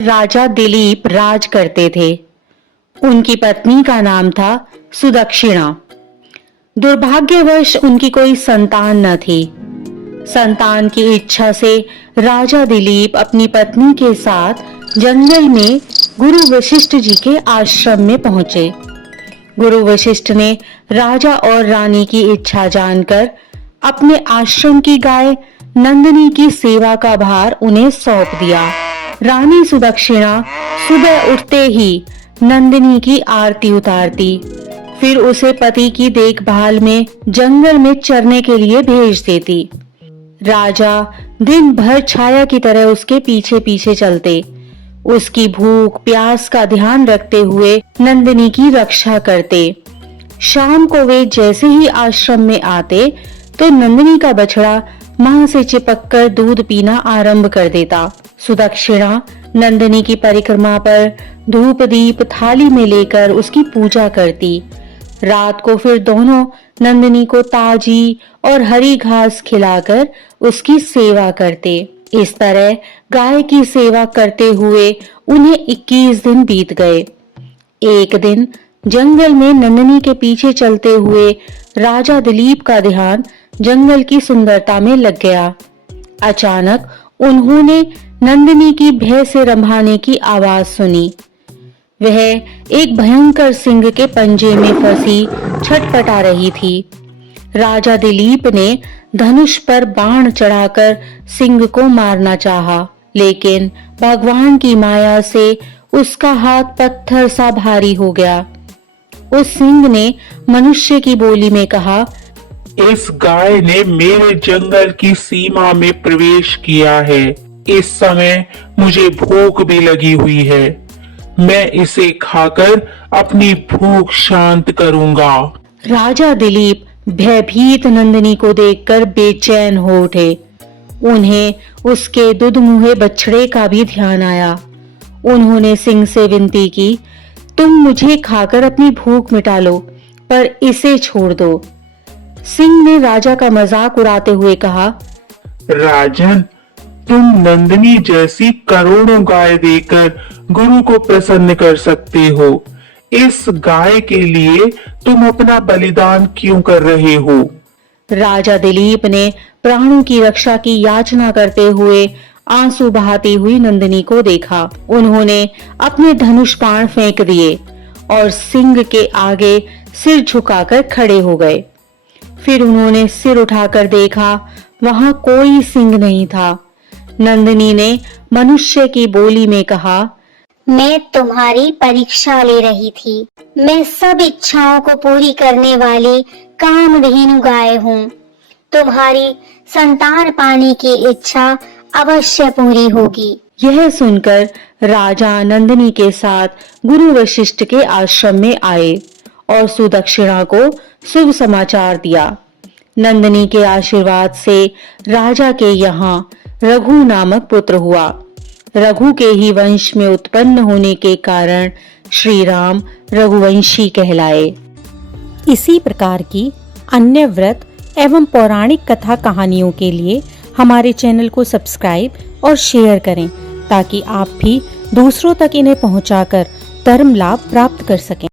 राजा दिलीप राज करते थे। उनकी पत्नी का नाम था सुदक्षिणा। दुर्भाग्यवश उनकी कोई संतान न थी। संतान की इच्छा से राजा दिलीप अपनी पत्नी के साथ जंगल में गुरु वशिष्ठ जी के आश्रम में पहुंचे। गुरु वशिष्ठ ने राजा और रानी की इच्छा जानकर अपने आश्रम की गाय नंदिनी की सेवा का भार उन्हें सौंप दिया। रानी सुदक्षिणा सुबह उठते ही नंदिनी की आरती उतारती, फिर उसे पति की देखभाल में जंगल में चरने के लिए भेज देती। राजा दिन भर छाया की तरह उसके पीछे पीछे चलते, उसकी भूख प्यास का ध्यान रखते हुए नंदिनी की रक्षा करते। शाम को वे जैसे ही आश्रम में आते तो नंदिनी का बछड़ा मां से चिपककर दूध पीना आरंभ कर देता। सुदक्षिणा नंदिनी की परिक्रमा पर धूप दीप थाली में लेकर उसकी पूजा करती। रात को फिर दोनों नंदिनी को ताजी और हरी घास खिलाकर उसकी सेवा करते। इस तरह गाय की सेवा करते हुए उन्हें 21 दिन बीत गए। एक दिन जंगल में नंदिनी के पीछे चलते हुए राजा दिलीप का ध्यान जंगल की सुंदरता में लग गया। अचानक उन्होंने नंदिनी की भय से रंभाने की आवाज सुनी। वह एक भयंकर सिंह के पंजे में फंसी छटपटा रही थी। राजा दिलीप ने धनुष पर बाण चढ़ाकर सिंह को मारना चाहा, लेकिन भगवान की माया से उसका हाथ पत्थर सा भारी हो गया। उस सिंह ने मनुष्य की बोली में कहा, इस गाय ने मेरे जंगल की सीमा में प्रवेश किया है। इस समय मुझे भूख भी लगी हुई है। मैं इसे खाकर अपनी भूख शांत करूंगा। राजा दिलीप भयभीत नंदिनी को देखकर बेचैन हो उठे। उन्हें उसके दुधमुहे बछड़े का भी ध्यान आया। उन्होंने सिंह से विनती की, तुम मुझे खाकर अपनी भूख मिटा लो, पर इसे छोड़ दो। सिंह ने राजा का मजाक उड़ाते हुए कहा, राजन, तुम नंदिनी जैसी करोड़ों गाय देकर गुरु को प्रसन्न कर सकते हो। इस गाय के लिए तुम अपना बलिदान क्यों कर रहे हो? राजा दिलीप ने प्राणों की रक्षा की याचना करते हुए आंसू बहाती हुई नंदिनी को देखा। उन्होंने अपने धनुष बाण फेंक दिए और सिंह के आगे सिर झुकाकर खड़े हो गए। फिर उन्होंने सिर उठाकर देखा, वहां कोई सिंह नहीं था। नंदिनी ने मनुष्य की बोली में कहा, मैं तुम्हारी परीक्षा ले रही थी। मैं सब इच्छाओं को पूरी करने वाली कामधेनु गाय हूँ। तुम्हारी संतान पाने की इच्छा अवश्य पूरी होगी। यह सुनकर राजा नंदिनी के साथ गुरु वशिष्ठ के आश्रम में आए और सुदक्षिणा को शुभ समाचार दिया। नंदिनी के आशीर्वाद से राजा के यहाँ रघु नामक पुत्र हुआ। रघु के ही वंश में उत्पन्न होने के कारण श्री राम रघुवंशी कहलाए। इसी प्रकार की अन्य व्रत एवं पौराणिक कथा कहानियों के लिए हमारे चैनल को सब्सक्राइब और शेयर करें, ताकि आप भी दूसरों तक इन्हें पहुंचाकर धर्म लाभ प्राप्त कर सकें।